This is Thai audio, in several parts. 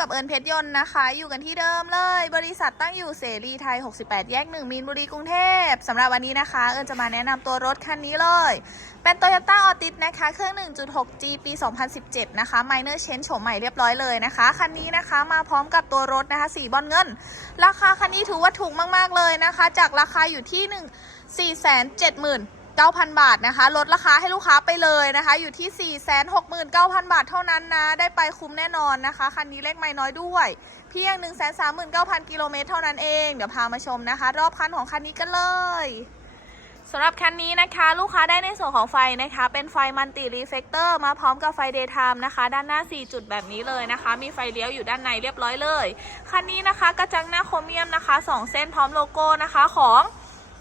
กับเอิญเพชรยนต์นะคะ อยู่กันที่เดิมเลย บริษัทตั้งอยู่เสรีไทย 68 แยก 1 มีนบุรีกรุงเทพสำหรับวันนี้นะคะ เอิญจะมาแนะนำตัวรถคันนี้เลย เป็น Toyota Altis นะคะ เครื่อง 1.6G ปี 2017 นะคะ Minor Change โฉมใหม่เรียบร้อยเลยนะคะ คันนี้นะคะมาพร้อมกับตัวรถนะคะ สีบอลเงิน ราคาคันนี้ถือว่าถูกมากๆเลยนะคะ จากราคาอยู่ที่ 1 4 7 0 0 0 9,000 บาทนะคะ ลดราคาให้ลูกค้าไปเลยนะคะ อยู่ที่ 469,000 บาทเท่านั้นนะ ได้ไปคุ้มแน่นอนนะคะ คันนี้เลขไม่น้อยด้วย เพียง 139,000 กิโลเมตรเท่านั้นเอง เดี๋ยวพามาชมนะคะ รอบคันของคันนี้กันเลยสำหรับคันนี้นะคะลูกค้าได้ในส่วนของไฟนะคะ เป็นไฟมันติรีเฟกเตอร์มาพร้อมกับไฟเดย์ไทม์นะคะ ด้านหน้า 4 จุดแบบนี้เลยนะคะ มีไฟเลี้ยวอยู่ด้านในเรียบร้อยเลย คันนี้นะคะกระจังหน้าโครเมียมนะคะ 2 เส้นพร้อมโลโก้นะคะของ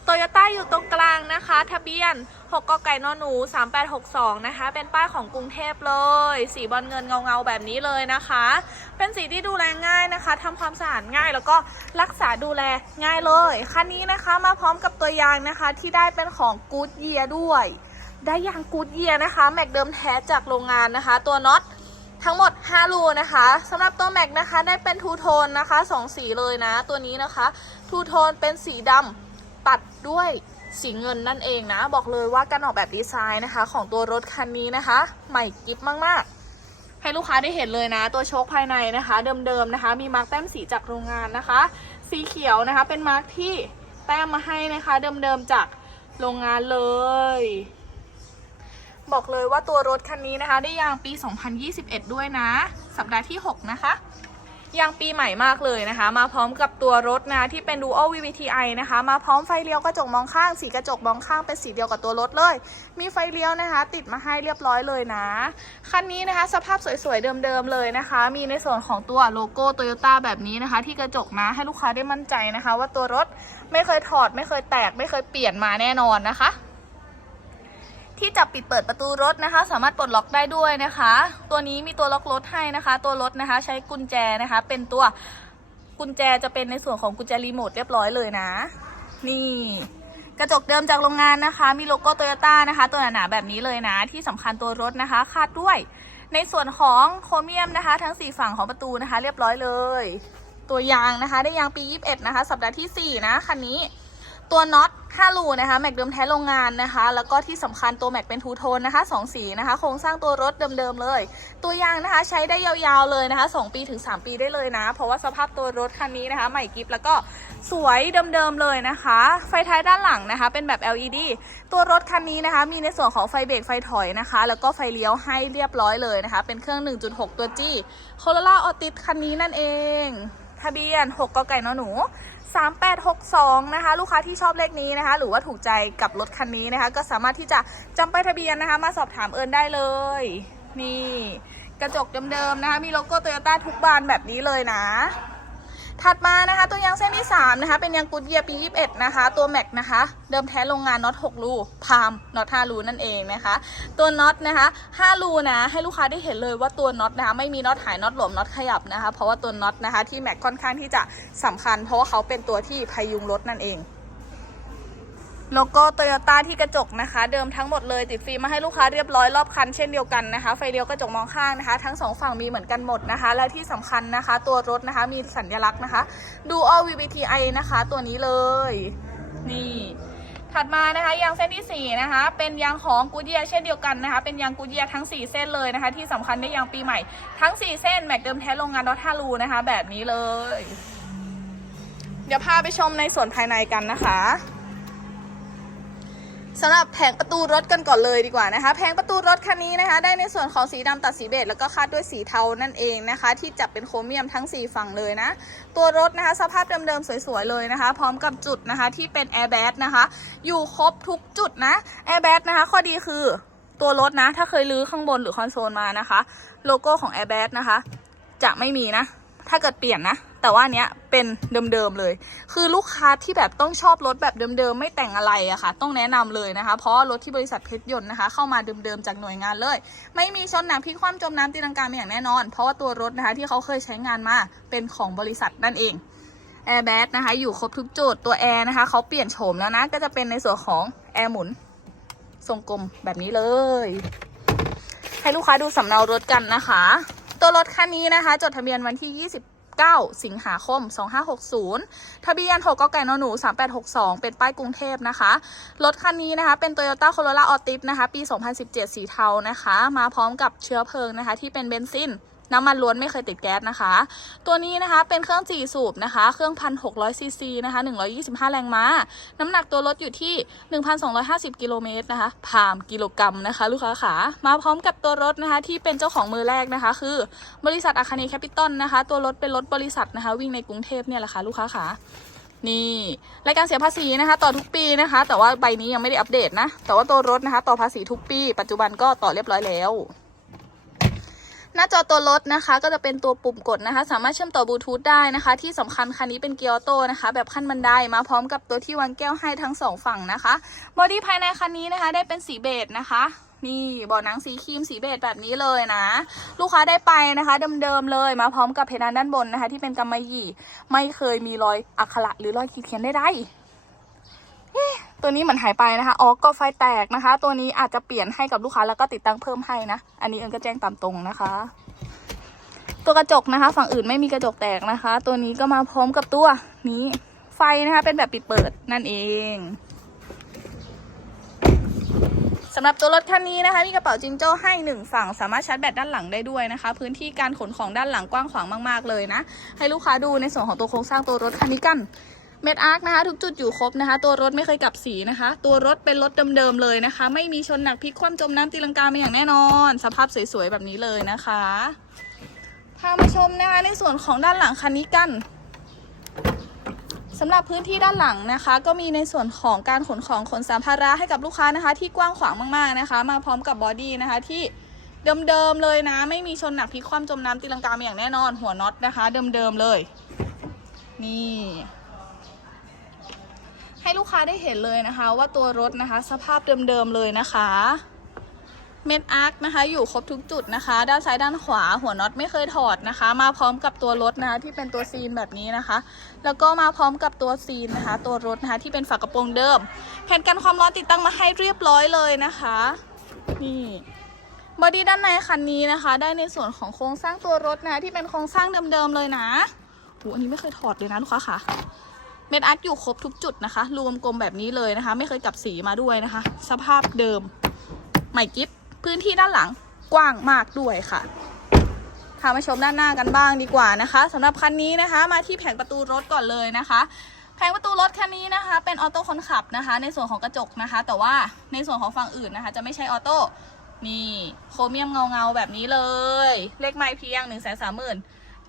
โตโยต้าอยู่ตรงกลางนะคะ ทะเบียน 6กกไก่นอหนู 3862 นะคะ เป็นป้ายของกรุงเทพเลย สีบอลเงินเงาๆแบบนี้เลยนะคะ เป็นสีที่ดูแลง่ายนะคะทำความสะอาดง่ายแล้วก็รักษาดูแลง่ายเลย คันนี้นะคะมาพร้อมกับตัวยางนะคะที่ได้เป็นของกูดเยียด้วย ได้ยางกูดเยียนะคะ แม็กเดิมแท้จากโรงงานนะคะ ตัวน็อตทั้งหมด 5 รูนะคะสำหรับตัวแม็กนะคะได้เป็นทูโทนนะคะ 2 สีเลยนะ ตัวนี้นะคะทูโทนเป็นสีดำ ด้วยสีเงินนั่นเองนะ บอกเลยว่าการออกแบบดีไซน์นะคะ ของตัวรถคันนี้นะคะ ใหม่กิฟมาก ๆ ให้ลูกค้าได้เห็นเลยนะ ตัวโชคภายในนะคะ เดิม ๆ นะคะ มีมาร์กแต้มสีจากโรงงานนะคะ สีเขียวนะคะ เป็นมาร์กที่แต้มมาให้นะคะ เดิม ๆ จากโรงงานเลย บอกเลยว่าตัวรถคันนี้นะคะ ได้ยางปี 2021 ด้วยนะ สัปดาห์ที่ 6 นะคะ ยางปีใหม่มากเลยนะคะ มาพร้อมกับตัวรถนะที่เป็น Dual VVTi นะคะ มาพร้อมไฟเลี้ยวกระจกมองข้าง สีกระจกมองข้างเป็นสีเดียวกับตัวรถเลย มีไฟเลี้ยวนะคะ ติดมาให้เรียบร้อยเลยนะ คันนี้นะคะ สภาพสวยๆ เดิมๆเลยนะคะ มีในส่วนของตัวโลโก้โตโยต้าแบบนี้นะคะ ที่กระจกนะให้ลูกค้าได้มั่นใจนะคะ ว่าตัวรถไม่เคยถอดไม่เคยแตกไม่เคยเปลี่ยนมาแน่นอนนะคะ ที่จับปิดเปิดประตูรถนะคะ สามารถปลดล็อกได้ด้วยนะคะ ตัวนี้มีตัวล็อกรถให้นะคะ ตัวรถนะคะ ใช้กุญแจนะคะ เป็นตัวกุญแจจะเป็นในส่วนของกุญแจรีโมทเรียบร้อยเลยนะ นี่กระจกเดิมจากโรงงานนะคะ มีโลโก้โตโยต้านะคะ ตัวหนาๆแบบนี้เลยนะ ที่สำคัญตัวรถนะคะ คาดด้วย ในส่วนของโครเมียมนะคะ ทั้ง 4 ฝั่งของประตูนะคะ เรียบร้อยเลย ตัวยางนะคะ ได้ยางปี 21 นะคะ สัปดาห์ที่ 4 นะ คันนี้ ตัวน็อต 5รูนะคะแม็กเดิมแท้โรงงานนะคะ แล้วก็ที่สำคัญตัวแม็กเป็นทูโทนนะคะ2สีนะคะ โครงสร้างตัวรถเดิมๆเลย ตัวยางนะคะใช้ได้ยาวๆเลยนะคะ 2 ปีถึง 3 ปีได้เลยนะ เพราะว่าสภาพตัวรถคันนี้นะคะ ใหม่กิฟแล้วก็สวยเดิมๆเลยนะคะ ไฟท้ายด้านหลังนะคะ เป็นแบบ LED ตัวรถคันนี้นะคะ มีในส่วนของไฟเบรกไฟถอยนะคะ แล้วก็ไฟเลี้ยวให้เรียบร้อยเลยนะคะ เป็นเครื่อง 1.6 ตัว G โคโรล่าออติสคันนี้นั่นเอง ทะเบียน 6กไก่นอหนู 3862 นะคะ ลูกค้าที่ชอบเลขนี้นะคะ หรือว่าถูกใจกับรถคันนี้นะคะ ก็สามารถที่จะจำป้ายทะเบียนนะคะ มาสอบถามเอิญได้เลย นี่ กระจกเดิมๆนะคะ มีโลโก้โตโยต้าทุกบานแบบนี้เลยนะ ถัดมานะคะ ตัวยางเส้นที่ 3 นะคะ เป็นยางกูดเยียปี 21 นะคะ ตัวแม็กนะคะ เดิมแท้โรงงานน็อต6รูพามน็อต5รูนั่นเองนะคะ ตัวน็อตนะคะ5รูนะ ให้ลูกค้าได้เห็นเลยว่าตัวน็อตนะคะไม่มีน็อตหายน็อตหลวมน็อตขยับนะคะ เพราะว่าตัวน็อตนะคะที่แม็กค่อนข้างที่จะสำคัญ เพราะว่าเขาเป็นตัวที่พยุงรถนั่นเอง โลโก้โตโยต้าที่กระจกนะคะ เดิมทั้งหมดเลยติดฟิล์มมาให้ลูกค้าเรียบร้อยรอบคันเช่นเดียวกันนะคะ ไฟเลี้ยวกระจกมองข้างนะคะ ทั้งสองฝั่งมีเหมือนกันหมดนะคะ และที่สำคัญนะคะ ตัวรถนะคะมีสัญลักษณ์นะคะ Dual VVTi นะคะ ตัวนี้เลย นี่ ถัดมานะคะยางเส้นที่ 4 นะคะ เป็นยางของกูเดียเช่นเดียวกันนะคะ เป็นยางกูเดียทั้ง 4 เส้นเลยนะคะ ที่สำคัญได้ยางปีใหม่ทั้ง 4 เส้นแม็กเดิมแท้โรงงานดอทารูนะคะ แบบนี้เลย เดี๋ยวพาไปชมในส่วนภายในกันนะคะ สำหรับแผงประตูรถกันก่อนเลยดีกว่านะคะ แผงประตูรถคันนี้นะคะ ได้ในส่วนของสีดำตัดสีเบจแล้วก็คาดด้วยสีเทานั่นเองนะคะ ที่จับเป็นโครเมียมทั้ง 4 ฝั่งเลยนะ ตัวรถนะคะสภาพเดิมๆสวยๆเลยนะคะ พร้อมกับจุดนะคะที่เป็นแอร์แบ็นะคะ อยู่ครบทุกจุดนะแอร์แบ็นะคะ ข้อดีคือตัวรถนะ ถ้าเคยลื้อข้างบนหรือคอนโซลมานะคะ โลโก้ของแอร์แบ็นะคะ จะไม่มีนะ ถ้าเกิดเปลี่ยนนะ แต่ว่าเนี้ยเป็นเดิมๆเลย คือลูกค้าที่แบบต้องชอบรถแบบเดิมๆไม่แต่งอะไรอะค่ะ ต้องแนะนำเลยนะคะ เพราะรถที่บริษัทเพชรยนต์นะคะ เข้ามาเดิมๆจากหน่วยงานเลย ไม่มีชนหนักพิกคว่ำจมน้ำตีลังกาอย่างแน่นอน เพราะว่าตัวรถนะคะที่เขาเคยใช้งานมาเป็นของบริษัทนั่นเองแอร์แบ็กนะคะอยู่ครบทุกจุดตัวแอร์นะคะเขาเปลี่ยนโฉมแล้วนะก็จะเป็นในส่วนของแอร์หมุนทรงกลมแบบนี้เลย ให้ลูกค้าดูสำเนารถกันนะคะ ตัวรถคันนี้นะคะ จดทะเบียนวันที่ 9 สิงหาคม 2560 ทะเบียน 6กไก่นหนู 3862 เป็นป้ายกรุงเทพนะคะ รถคันนี้นะคะ เป็น Toyota Corolla Altis นะคะ ปี 2017 สีเทานะคะ มาพร้อมกับเชื้อเพลิงนะคะ ที่เป็นเบนซิน น้ำมันล้วนไม่เคยติดแก๊สนะคะ ตัวนี้นะคะเป็นเครื่องจีสูบนะคะ เครื่อง1,600ซีซีนะคะ125แรงม้า น้ำหนักตัวรถอยู่ที่1,250กิโลเมตรนะคะพามกิโลกรัมนะคะ ลูกค้าขามาพร้อมกับตัวรถนะคะที่เป็นเจ้าของมือแรกนะคะ คือบริษัทอาคาเนแคปิตอลนะคะ ตัวรถเป็นรถบริษัทนะคะ วิ่งในกรุงเทพเนี่ยแหละค่ะลูกค้าขานี่รายการเสียภาษีนะคะ ต่อทุกปีนะคะ แต่ว่าใบนี้ยังไม่ได้อัปเดตนะ แต่ว่าตัวรถนะคะ ต่อภาษีทุกปี ปัจจุบันก็ต่อเรียบร้อยแล้ว น้าจอตัวรถนะคะ ก็จะเป็นตัวปุ่มกดนะคะ สามารถเชื่อมต่อบลูทูธได้นะคะ ที่สำคัญคันนี้เป็นเกียร์ออโต้นะคะ แบบขั้นบันไดมาพร้อมกับตัวที่วางแก้วให้ทั้งสองฝั่งนะคะบอดี้ภายในคันนี้นะคะได้เป็นสีเบจนะคะนี่เบาะหนังสีครีมสีเบจแบบนี้เลยนะ ลูกค้าได้ไปนะคะ เดิมๆเลยมาพร้อมกับเพดานด้านบนนะคะ ที่เป็นกำมะหยี่ไม่เคยมีรอยอักขระหรือรอยขีดเขียนใดๆ ตัวนี้เหมือนหายไปนะคะ อ๋อ ก็ไฟแตกนะคะ ตัวนี้อาจจะเปลี่ยนให้กับลูกค้าแล้วก็ติดตั้งเพิ่มให้นะ อันนี้เอิญก็แจ้งตามตรงนะคะ ตัวกระจกนะคะ ฝั่งอื่นไม่มีกระจกแตกนะคะ ตัวนี้ก็มาพร้อมกับตัวนี้ไฟนะคะ เป็นแบบปิดเปิดนั่นเองสำหรับตัวรถคันนี้นะคะ มีกระเป๋าจิงโจ้ให้หนึ่งฝั่ง สามารถชาร์จแบตด้านหลังได้ด้วยนะคะ พื้นที่การขนของด้านหลังกว้างขวางมาก ๆ เลยนะ ให้ลูกค้าดูในส่วนของตัวโครงสร้างตัวรถคันนี้กัน เม็ดอาร์คนะคะ ทุกจุดอยู่ครบนะคะ ตัวรถไม่เคยกลับสีนะคะ ตัวรถเป็นรถเดิมๆเลยนะคะ ไม่มีชนหนักพลิกคว่ำจมน้ำตีลังกามาอย่างแน่นอน สภาพสวยๆแบบนี้เลยนะคะพามาชมนะคะในส่วนของด้านหลังคันนี้กันสำหรับพื้นที่ด้านหลังนะคะ ก็มีในส่วนของการขนของขนสัมภาระให้กับลูกค้านะคะ ที่กว้างขวางมากๆนะคะ มาพร้อมกับบอดี้นะคะที่เดิมๆเลยนะ ไม่มีชนหนักพลิกคว่ำจมน้ำตีลังกามาอย่างแน่นอน หัวน็อตนะคะ เดิมๆเลย นี่ ให้ลูกค้าได้เห็นเลยนะคะ ว่าตัวรถนะคะ สภาพเดิมๆเลยนะคะเม็ดอาร์คนะคะอยู่ครบทุกจุดนะคะ ด้านซ้ายด้านขวาหัวน็อตไม่เคยถอดนะคะ มาพร้อมกับตัวรถนะคะที่เป็นตัวซีนแบบนี้นะคะ แล้วก็มาพร้อมกับตัวซีนนะคะ ตัวรถนะคะที่เป็นฝากระโปรงเดิม แผ่นกันความร้อนติดตั้งมาให้เรียบร้อยเลยนะคะนี่บอดี้ด้านในคันนี้นะคะ ได้ในส่วนของโครงสร้างตัวรถนะคะที่เป็นโครงสร้างเดิมๆเลยนะโหอันนี้ไม่เคยถอดเลยนะลูกค้าค่ะ เม็ดอาร์ตอยู่ครบทุกจุดนะคะรวมกลมแบบนี้เลยนะคะ ไม่เคยกลับสีมาด้วยนะคะ สภาพเดิมใหม่กิฟพื้นที่ด้านหลังกว้างมากด้วยค่ะพามาชมด้านหน้ากันบ้างดีกว่านะคะสำหรับคันนี้นะคะ มาที่แผงประตูรถก่อนเลยนะคะแผงประตูรถคันนี้นะคะ เป็นออโต้คนขับนะคะ ในส่วนของกระจกนะคะ แต่ว่าในส่วนของฝั่งอื่นนะคะ จะไม่ใช่ออโต้นี่โครเมียมเงาเงาแบบนี้เลย เลขไม้เพียง1นึ่งแสนสามหมื่น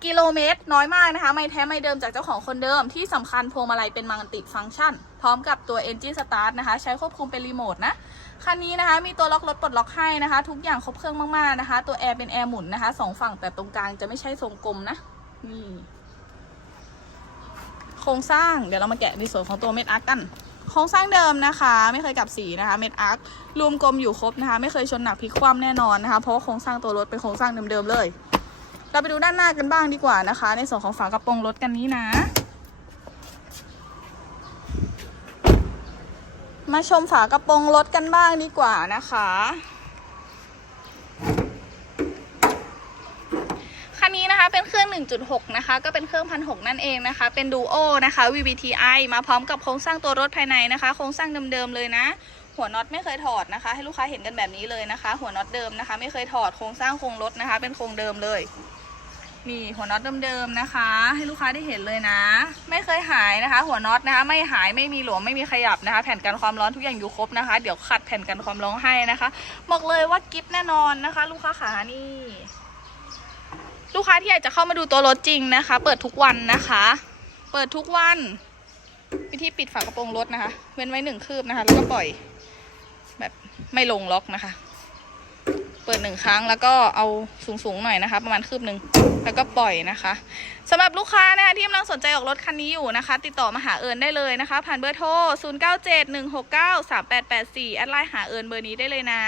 กิโลเมตรน้อยมากนะคะ ไม่แท้ไม่เดิมจากเจ้าของคนเดิมที่สำคัญพวงมาลัยเป็นมัลติฟังก์ชัน พร้อมกับตัว Engine Start นะคะ ใช้ควบคุมเป็นรีโมทนะ คันนี้นะคะ มีตัวล็อกรถปลดล็อกให้นะคะ ทุกอย่างครบเครื่องมาก ๆ นะคะ ตัวแอร์เป็นแอร์หมุนนะคะสองฝั่งแต่ตรงกลางจะไม่ใช่ทรงกลมนะนี่โครงสร้างเดี๋ยวเรามาแกะในส่วนของตัวเม็ดอาร์กัน โครงสร้างเดิมนะคะ ไม่เคยกลับสีนะคะเม็ดอาร์ครวมกลมอยู่ครบนะคะ ไม่เคยชนหนักพลิกคว่ำแน่นอนนะคะ เพราะว่าโครงสร้างตัวรถเป็นโครงสร้างเดิมๆเลย เราไปดูด้านหน้ากันบ้างดีกว่านะคะ ในส่วนของฝากระโปรงรถกันนี้นะ มาชมฝากระโปรงรถกันบ้างดีกว่านะคะคันนี้นะคะเป็นเครื่อง 1.6 นะคะ ก็เป็นเครื่องพันหนั่นเองนะคะ เป็นดูโอนะคะ VVTi มาพร้อมกับโครงสร้างตัวรถภายในนะคะ โครงสร้างเดิมๆเลยนะ หัวน็อตไม่เคยถอดนะคะ ให้ลูกค้าเห็นกันแบบนี้เลยนะคะ หัวน็อตเดิมนะคะ ไม่เคยถอดโครงสร้างโครงรถนะคะ เป็นโครงเดิมเลย นี่หัวน็อตเดิมๆนะคะ ให้ลูกค้าได้เห็นเลยนะ ไม่เคยหายนะคะ หัวน็อตนะคะ ไม่หายไม่มีหลวมไม่มีขยับนะคะ แผ่นกันความร้อนทุกอย่างอยู่ครบนะคะ เดี๋ยวขัดแผ่นกันความร้อนให้นะคะ บอกเลยว่ากิฟแน่นอนนะคะ ลูกค้าขานี่ ลูกค้าที่อยากจะเข้ามาดูตัวรถจริงนะคะ เปิดทุกวันนะคะ เปิดทุกวัน วิธีปิดฝากระโปรงรถนะคะ เว้นไว้หนึ่งคืบนะคะ แล้วก็ปล่อย แบบไม่ลงล็อกนะคะ เปิดหนึ่งครั้งแล้วก็เอาสูงๆหน่อยนะคะ ประมาณคืบหนึ่งแล้วก็ปล่อยนะคะสำหรับลูกค้านะคะที่กำลังสนใจออกรถคันนี้อยู่นะคะ ติดต่อมาหาเอิญได้เลยนะคะ ผ่านเบอร์โทร 0971693884 แอดไลน์หาเอิญเบอร์นี้ได้เลยนะ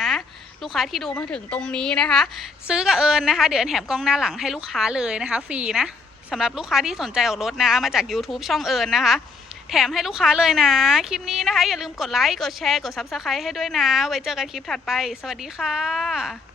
ลูกค้าที่ดูมาถึงตรงนี้นะคะ ซื้อกับเอิญนะคะ เดี๋ยวเอิญแถมกล้องหน้าหลังให้ลูกค้าเลยนะคะ ฟรีนะสำหรับลูกค้าที่สนใจออกรถนะมาจาก YouTube ช่องเอิญนะคะ แถมให้ลูกค้าเลยนะ คลิปนี้นะคะ อย่าลืมกดไลค์ กดแชร์ กด Subscribe ให้ด้วยนะ ไว้เจอกันคลิปถัดไป สวัสดีค่ะ